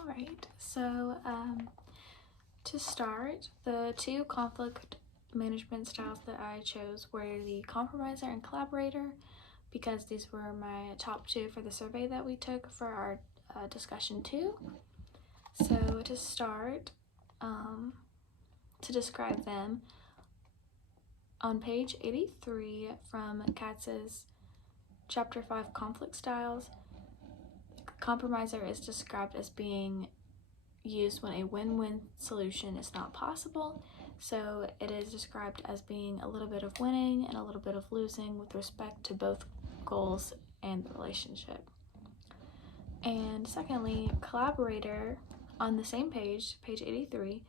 Alright, so to start, the two conflict management styles that I chose were the compromiser and collaborator, because these were my top two for the survey that we took for our discussion 2. So to start, to describe them, on page 83 from Katz's Chapter 5 Conflict Styles, compromiser is described as being used when a win-win solution is not possible. So it is described as being a little bit of winning and a little bit of losing with respect to both goals and the relationship. And secondly, collaborator, on the same page, page 83,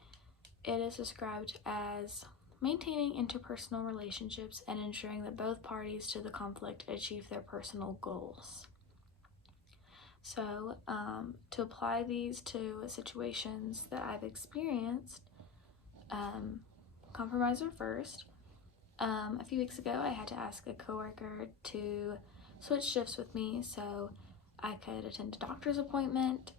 it is described as maintaining interpersonal relationships and ensuring that both parties to the conflict achieve their personal goals. So to apply these to situations that I've experienced, compromiser first. A few weeks ago, I had to ask a coworker to switch shifts with me so I could attend a doctor's appointment.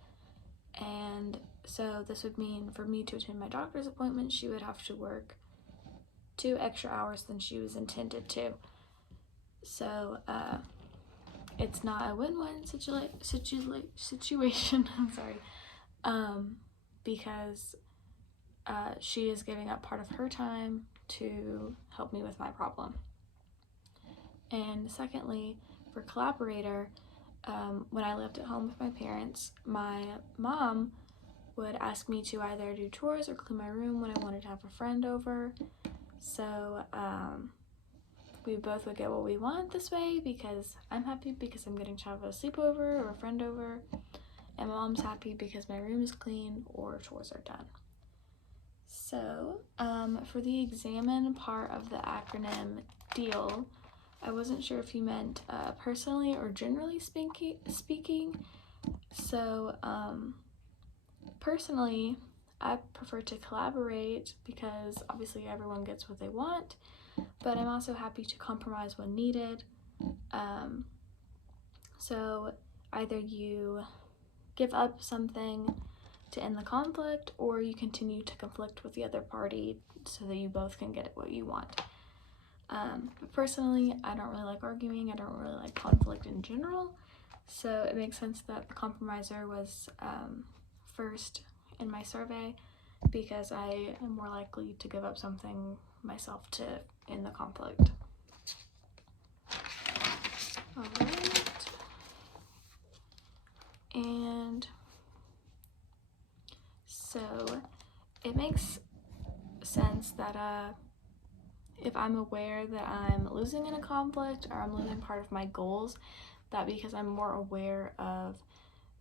And so this would mean for me to attend my doctor's appointment, she would have to work 2 extra hours than she was intended to. So it's not a win-win situation, I'm sorry, because she is giving up part of her time to help me with my problem. And secondly, for collaborator, when I lived at home with my parents, my mom would ask me to either do chores or clean my room when I wanted to have a friend over. So we both would get what we want this way, because I'm happy because I'm getting to have a sleepover or a friend over, and my mom's happy because my room is clean or chores are done. So for the examine part of the acronym DEAL, I wasn't sure if you meant personally or generally speaking. So personally, I prefer to collaborate because obviously everyone gets what they want, but I'm also happy to compromise when needed. So either you give up something to end the conflict, or you continue to conflict with the other party so that you both can get what you want. But personally, I don't really like arguing. I don't really like conflict in general, so it makes sense that the compromiser was first in my survey, because I am more likely to give up something myself to end the conflict. Alright, and so it makes sense that if I'm aware that I'm losing in a conflict or I'm losing part of my goals, that because I'm more aware of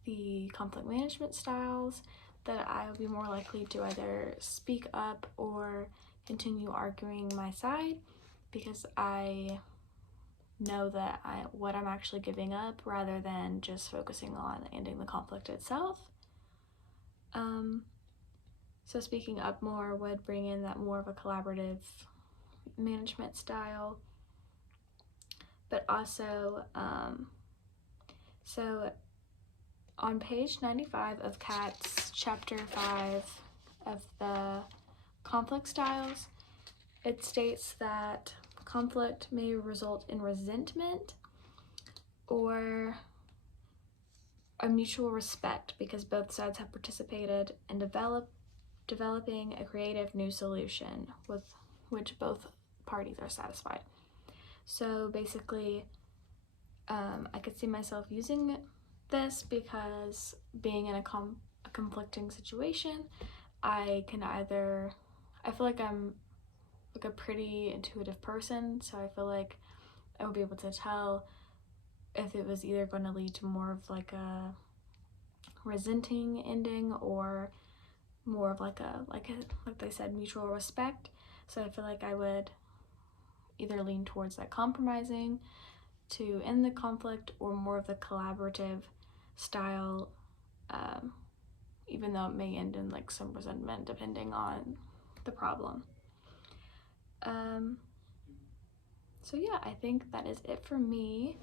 the conflict management styles, that I will be more likely to either speak up or continue arguing my side, because I know that what I'm actually giving up, rather than just focusing on ending the conflict itself. So speaking up more would bring in that more of a collaborative management style, but also so on page 95 of Kat's chapter 5 of the conflict styles, it states that conflict may result in resentment or a mutual respect because both sides have participated in developing a creative new solution with which both parties are satisfied. So basically, I could see myself using this because being in a conflicting situation, I feel like I'm like a pretty intuitive person, so I feel like I would be able to tell if it was either going to lead to more of like a resenting ending or more of like they said, mutual respect. So I feel like I would either lean towards that compromising to end the conflict, or more of the collaborative style, even though it may end in like some resentment depending on the problem. So yeah, I think that is it for me.